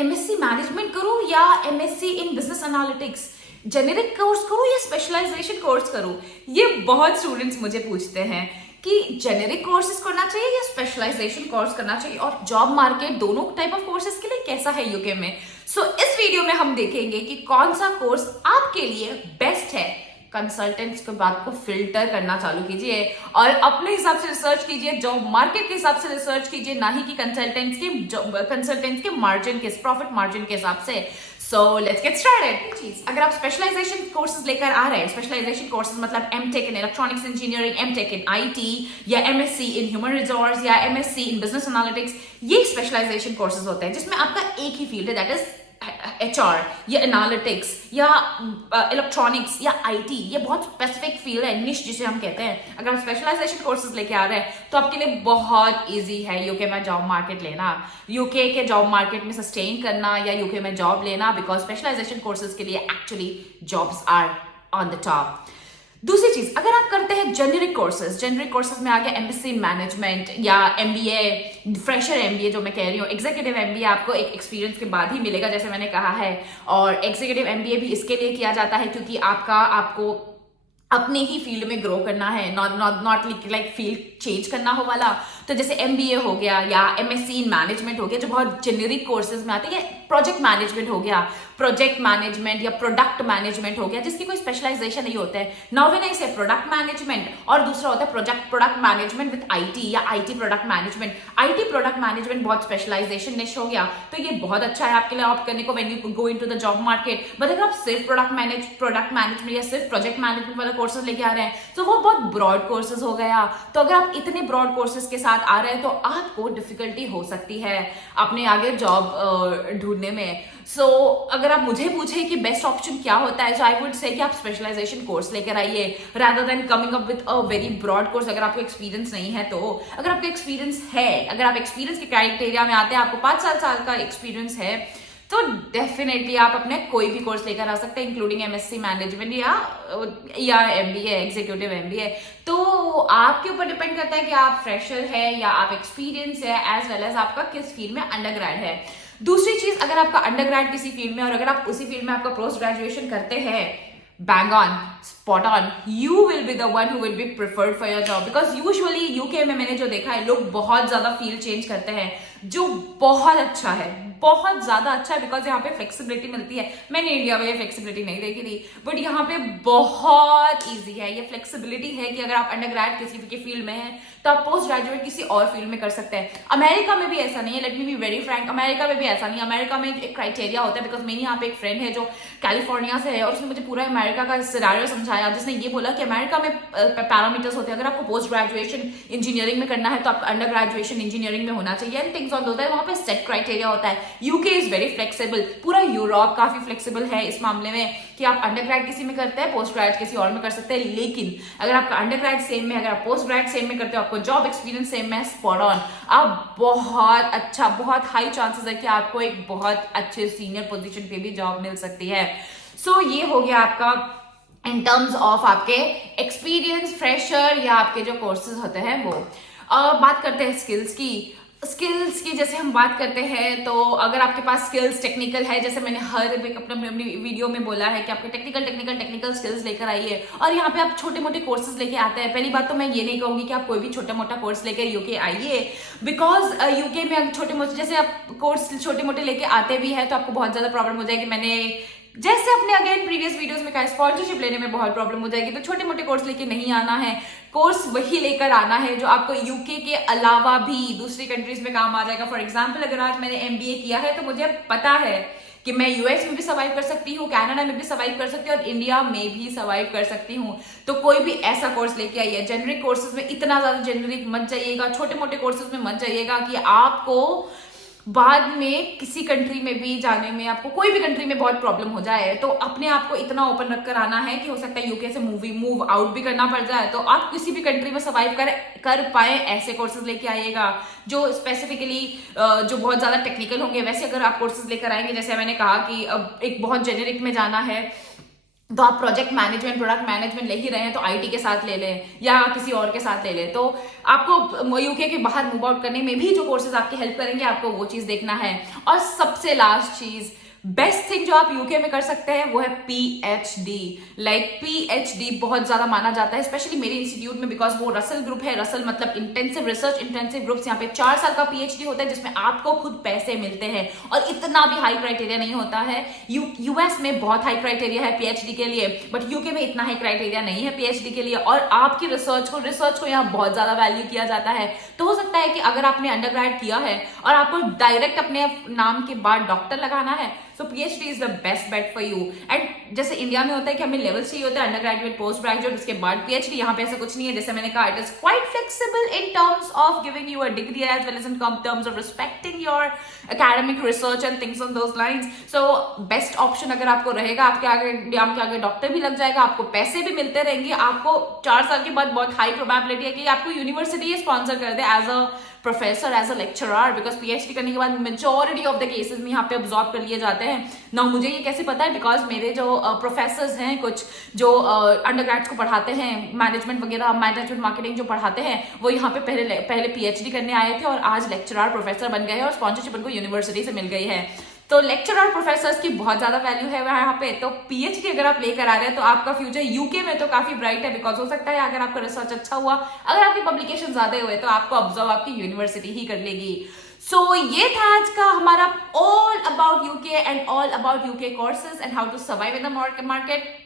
MSc management करूं या MSc in business analytics, generic course करूं या स्पेशलाइजेशन कोर्स करूं। ये बहुत स्टूडेंट्स मुझे पूछते हैं कि जेनेरिक कोर्सेज करना चाहिए या स्पेशलाइजेशन कोर्स करना चाहिए, और जॉब मार्केट दोनों टाइप ऑफ कोर्सेज के लिए कैसा है यूके में। सो इस वीडियो में हम देखेंगे कि कौन सा कोर्स आपके लिए बेस्ट है। कंसल्टेंट्स के बात को फिल्टर करना चालू कीजिए और अपने हिसाब से रिसर्च कीजिए, जॉब मार्केट के हिसाब से रिसर्च कीजिए, ना ही कि कंसल्टेंट्स के मार्जिन के प्रॉफिट मार्जिन के हिसाब से। So let's get started. अगर आप स्पेशलाइजेशन कोर्सेज लेकर आ रहे हैं, स्पेशलाइजेशन कोर्सेज मतलब MTech in electronics engineering, MTech in IT, या एमएससी इन ह्यूमन रिसोर्स, या एमएससी इन बिजनेस एनालिटिक्स, ये स्पेशलाइजेशन कोर्सेज होते हैं जिसमें आपका एक ही फील्ड है, दैट इज एचआर या एनालिटिक्स या इलेक्ट्रॉनिक्स या आईटी। ये बहुत स्पेसिफिक फील्ड है, निश जिसे हम कहते हैं। अगर आप स्पेशलाइजेशन कोर्सेज लेके आ रहे हैं तो आपके लिए बहुत इजी है यूके में जॉब मार्केट लेना, यूके के जॉब मार्केट में सस्टेन करना या यूके में जॉब लेना, बिकॉज स्पेशलाइजेशन कोर्सेज के लिए actually jobs are on the top. दूसरी चीज, अगर आप करते हैं जेनेरिक कोर्सेज में आ गया एमएससी मैनेजमेंट या एमबीए, फ्रेशर एमबीए जो मैं कह रही हूँ, एग्जीक्यूटिव एमबीए आपको एक एक्सपीरियंस के बाद ही मिलेगा जैसे मैंने कहा है, और एग्जीक्यूटिव एमबीए भी इसके लिए किया जाता है क्योंकि आपको अपने ही फील्ड में ग्रो करना है, नॉट लाइक फील्ड चेंज करना हो वाला। तो जैसे एमबीए हो गया या एमएससी इन मैनेजमेंट हो गया जो बहुत जेनेरिक कोर्सेज में आते हैं, प्रोजेक्ट मैनेजमेंट हो गया, प्रोजेक्ट मैनेजमेंट या प्रोडक्ट मैनेजमेंट हो गया, जिसकी कोई स्पेशलाइजेशन नहीं होता है। नाउ व्हेन आई से प्रोडक्ट मैनेजमेंट, और दूसरा होता है प्रोडक्ट मैनेजमेंट विद आईटी या IT product management. IT product management बहुत स्पेशलाइजेशन निश हो गया, तो ये बहुत अच्छा है आपके लिए ऑप्ट करने को when you go into the job market. But अगर आप सिर्फ प्रोडक्ट मैनेजमेंट या सिर्फ प्रोजेक्ट मैनेजमेंट वाला कोर्सेज लेके आ रहे हैं तो वो बहुत ब्रॉड कोर्सेज हो गया। तो अगर आप इतने ब्रॉड कोर्सेज के साथ आ रहे हैं तो आपको डिफिकल्टी हो सकती है अपने आगे जॉब ढूंढने में। सो अगर आप मुझे पूछे कि बेस्ट ऑप्शन क्या होता है, सो आई वुड से कि आप स्पेशलाइजेशन कोर्स लेकर आइए rather than coming up with a very broad course. अगर आपको एक्सपीरियंस नहीं है तो, अगर आपको एक्सपीरियंस है, अगर आप एक्सपीरियंस के क्राइटेरिया में आते हैं, आपको 5 साल का एक्सपीरियंस है, तो डेफिनेटली आप अपने कोई भी कोर्स लेकर आ सकते हैं इंक्लूडिंग एमएससी मैनेजमेंट या एमबीए, एग्जीक्यूटिव एमबीए। तो आपके ऊपर डिपेंड करता है कि आप फ्रेशर है या आप एक्सपीरियंस है, एज वेल एज आपका किस फील्ड में अंडरग्रेड है। दूसरी चीज, अगर आपका अंडरग्रेड किसी फील्ड में और अगर आप उसी फील्ड में आपका पोस्ट ग्रेजुएशन करते हैं, bang on, spot on, you will be the one who will be preferred for your job, because usually UK में मैंने जो देखा है लोग बहुत ज्यादा फील्ड चेंज करते हैं, जो बहुत अच्छा है, बहुत ज्यादा अच्छा है, बिकॉज यहाँ पे फ्लेक्सिबिलिटी मिलती है। मैंने इंडिया में ये फ्लेक्सिबिलिटी नहीं देखी थी, बट यहाँ पे बहुत इजी है, ये फ्लेक्सिबिलिटी है कि अगर आप अंडरग्रेड किसी के फील्ड में है तो आप पोस्ट ग्रेजुएट किसी और फील्ड में कर सकते हैं। अमेरिका में भी ऐसा नहीं है, let me be very Frank, America में भी ऐसा नहीं है। अमेरिका में एक क्राइटेरिया होता है, बिकॉज मेरी यहाँ पे एक फ्रेंड है जो कैलिफोर्निया से है और उसने मुझे पूरा अमेरिका का सिनेरियो समझाया, जिसने ये बोला कि अमेरिका में पैरामीटर्स होते हैं। अगर आपको पोस्ट ग्रेजुएशन इंजीनियरिंग में करना है तो आपका अंडर ग्रेजुएशन इंजीनियरिंग में होना चाहिए, एंड थिंग्स ऑन होता है, वहाँ पे सेट क्राइटेरिया होता है। यूके इज वेरी फ्लेक्सिबल, पूरा यूरोप काफी फ्लेक्सिबल है इस मामले में कि आप अंडर ग्रेड किसी में करते हैं, पोस्ट ग्रेड किसी और में कर सकते हैं। लेकिन अगर आपका अंडर ग्रेड सेम में, अगर आप पोस्ट ग्रेड सेम में करते हो, आपको जॉब एक्सपीरियंस सेम में, स्पॉट ऑन, आप बहुत हाई चांसेस है कि आपको एक बहुत अच्छे सीनियर पोजीशन पे भी जॉब मिल सकती है। सो ये हो गया आपका इन टर्म्स ऑफ आपके एक्सपीरियंस, फ्रेशर या आपके जो कोर्सेज होते हैं वो। बात करते हैं स्किल्स की जैसे हम बात करते हैं, तो अगर आपके पास स्किल्स टेक्निकल है, जैसे मैंने हर एक अपनी वीडियो में बोला है कि आपके टेक्निकल स्किल्स लेकर आइए, और यहाँ पे आप छोटे मोटे कोर्सेज लेके आते हैं। पहली बात तो मैं ये नहीं कहूंगी कि आप कोई भी छोटा मोटा कोर्स लेकर यूके आइए, बिकॉज यूके में अगर छोटे मोटे जैसे आप कोर्स छोटे मोटे लेके आते भी है तो आपको बहुत ज्यादा प्रॉब्लम हो जाएगी। मैंने जैसे अपने अगेन प्रीवियस वीडियोस में कहा, स्पॉन्सरशिप लेने में बहुत प्रॉब्लम हो जाएगी। तो छोटे मोटे कोर्स लेके नहीं आना है, कोर्स वही लेकर आना है जो आपको यूके के अलावा भी दूसरी कंट्रीज में काम आ जाएगा। फॉर एग्जाम्पल, अगर आज मैंने एमबीए किया है तो मुझे पता है कि मैं यूएस में भी सर्वाइव कर सकती हूँ, कनाडा में भी सर्वाइव कर सकती हूँ और इंडिया में भी सर्वाइव कर सकती हूँ। तो कोई भी ऐसा कोर्स लेके आइए। जेनरिक कोर्सेज में इतना ज्यादा जेनरिक मत जाइएगा, छोटे मोटे कोर्सेज में मत जाइएगा कि आपको बाद में किसी कंट्री में भी जाने में, आपको कोई भी कंट्री में बहुत प्रॉब्लम हो जाए। तो अपने आप को इतना ओपन रखकर आना है कि हो सकता है यूके से मूव आउट भी करना पड़ जाए, तो आप किसी भी कंट्री में सर्वाइव कर पाए, ऐसे कोर्सेज लेके आइएगा जो स्पेसिफिकली जो बहुत ज्यादा टेक्निकल होंगे। वैसे अगर आप कोर्सेज लेकर आएंगे, जैसे मैंने कहा कि अब एक बहुत जेनेरिक में जाना है तो आप प्रोजेक्ट मैनेजमेंट, प्रोडक्ट मैनेजमेंट ले ही रहे हैं तो आईटी के साथ ले लें या किसी और के साथ ले लें। तो आपको यूके के बाहर मूव आउट करने में भी जो कोर्सेज आपकी हेल्प करेंगे, आपको वो चीज देखना है। और सबसे लास्ट चीज, बेस्ट थिंग जो आप यूके में कर सकते हैं वो है पीएचडी। लाइक पीएचडी बहुत ज्यादा माना जाता है, स्पेशली मेरे इंस्टीट्यूट में, बिकॉज वो रसल ग्रुप है। रसल मतलब इंटेंसिव रिसर्च इंटेंसिव ग्रुप्स। यहाँ पे 4 साल का पीएचडी होता है जिसमें आपको खुद पैसे मिलते हैं और इतना भी हाई क्राइटेरिया नहीं होता है। यूएस में बहुत हाई क्राइटेरिया है पीएचडी के लिए, बट यूके में इतना हाई क्राइटेरिया नहीं है पीएचडी के लिए। और आपकी रिसर्च को यहाँ बहुत ज्यादा वैल्यू किया जाता है। तो हो सकता है कि अगर आपने अंडरग्रेड किया है और आपको डायरेक्ट अपने नाम के बाद डॉक्टर लगाना है, so PhD is the best bet for you. And जैसे इंडिया में होता है कि हमें लेवल चाहिए होता है, अंडर ग्रेजुएट, पोस्ट ग्रेजुएट, उसके बाद पीएचडी। यहाँ पे ऐसा कुछ नहीं है। जैसे मैंने कहा, it is quite flexible in terms of giving you a degree as well as in terms of respecting your academic research and things on those lines. So best option अगर आपको रहेगा, आपके आगे नाम के आगे डॉक्टर भी लग जाएगा, आपको पैसे भी मिलते रहेंगे, आपको 4 साल के बाद बहुत हाई प्रोबेबिलिटी है कि आपको यूनिवर्सिटी स्पॉन्सर कर दे as a professor, as a lecturer, because PhD करने के बाद मेजोरिटी ऑफ द केसेस में यहाँ पे ऑब्जॉर्व कर लिए जाते हैं ना। मुझे ये कैसे पता है? बिकॉज मेरे जो प्रोफेसर्स हैं, कुछ जो अंडरग्रेड्स को पढ़ाते हैं, मैनेजमेंट वगैरह, मैनेजमेंट मार्केटिंग जो पढ़ाते हैं, वो यहाँ पे पहले पीएचडी करने आए थे और आज लेक्चरर प्रोफेसर बन गए हैं और स्पॉन्सरशिप उनको यूनिवर्सिटी से मिल गई है। तो लेक्चर और प्रोफेसर्स की बहुत ज्यादा वैल्यू है यहाँ पे। तो पीएचडी अगर आप लेकर आ रहे हैं तो आपका फ्यूचर यूके में तो काफी ब्राइट है, बिकॉज हो सकता है अगर आपका रिसर्च अच्छा हुआ, अगर आपकी पब्लिकेशन ज्यादा हुए, तो आपको ऑब्जर्व आपकी यूनिवर्सिटी ही कर लेगी। सो ये था आज का हमारा all about UK and all about UK courses and how to survive in the market.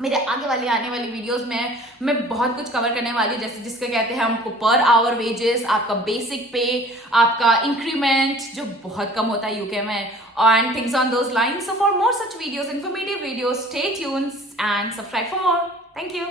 मेरे आने वाली वीडियोस में मैं बहुत कुछ कवर करने वाली हूँ, जैसे जिसके कहते हैं हमको पर आवर वेजेस, आपका बेसिक पे, आपका इंक्रीमेंट जो बहुत कम होता है यूके में, and things on those lines. So for more such videos, informative videos, stay tuned and subscribe for more. Thank you.